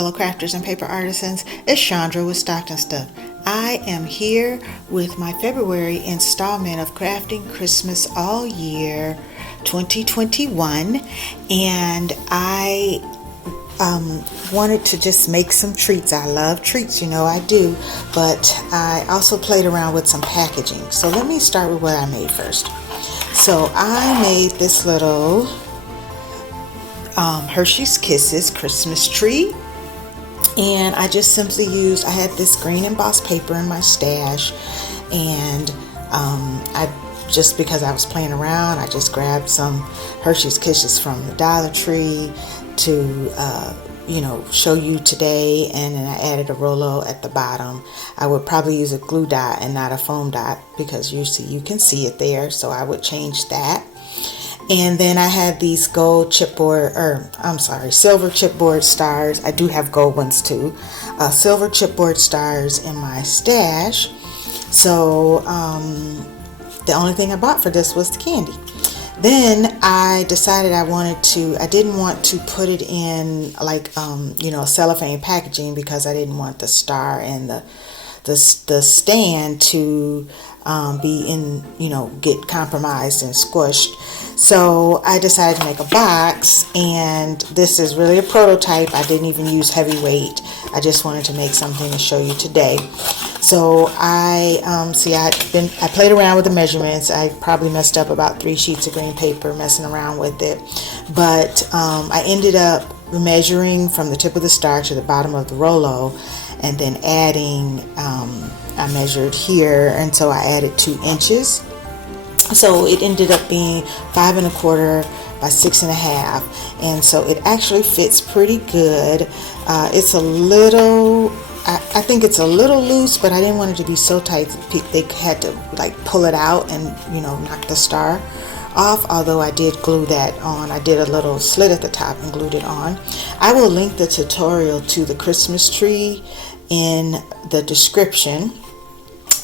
fellow crafters and paper artisans. It's Chandra with Stockton Stuff. I am here with my February installment of Crafting Christmas All Year 2021, and I wanted to just make some treats. I love treats, I do, but I also played around with some packaging. So let me start with what I made first. So I made this little Hershey's Kisses Christmas tree, and I just simply used, I had this green embossed paper in my stash, and just because I was playing around, I just grabbed some Hershey's Kisses from the Dollar Tree to show you today, and then I added a Rolo at the bottom. I would probably use a glue dot and not a foam dot because you can see it there, so I would change that. And then I had these silver chipboard stars. I do have gold ones too. Silver chipboard stars in my stash. So the only thing I bought for this was the candy. Then I decided I didn't want to put it in cellophane packaging because I didn't want the star and the stand to get compromised and squished. So I decided to make a box, and this is really a prototype. I didn't even use heavyweight. I just wanted to make something to show you today. So I played around with the measurements. I probably messed up about 3 sheets of green paper messing around with it, but I ended up measuring from the tip of the star to the bottom of the Rolo, and then adding, I measured here, and so I added 2 inches. So it ended up being 5 1/4 by 6 1/2, and so it actually fits pretty good. It's a little, I think it's a little loose, but I didn't want it to be so tight that they had to pull it out and knock the star off, although I did glue that on. I did a little slit at the top and glued it on. I will link the tutorial to the Christmas tree in the description.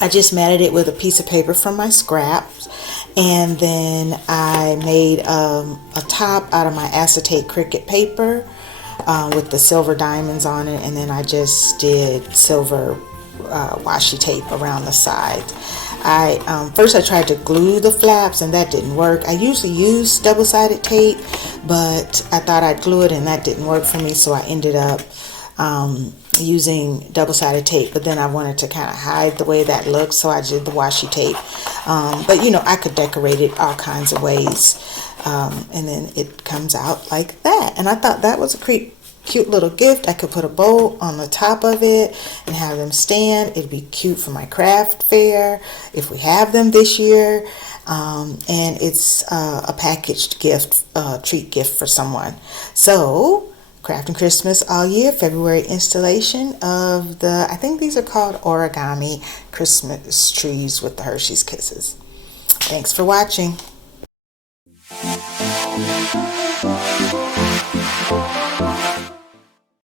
I just matted it with a piece of paper from my scraps, and then I made a top out of my acetate Cricut paper with the silver diamonds on it, and then I just did silver washi tape around the sides. First I tried to glue the flaps, and that didn't work. I usually use double-sided tape, but I thought I'd glue it, and that didn't work for me, so I ended up using double-sided tape, but then I wanted to kind of hide the way that looks, so I did the washi tape. But I could decorate it all kinds of ways, and then it comes out like that. And I thought that was a cute little gift. I could put a bow on the top of it and have them stand. It'd be cute for my craft fair if we have them this year. And it's a packaged gift, treat gift for someone. So Crafting Christmas All Year, February installation of I think these are called origami Christmas trees with the Hershey's Kisses. Thanks for watching.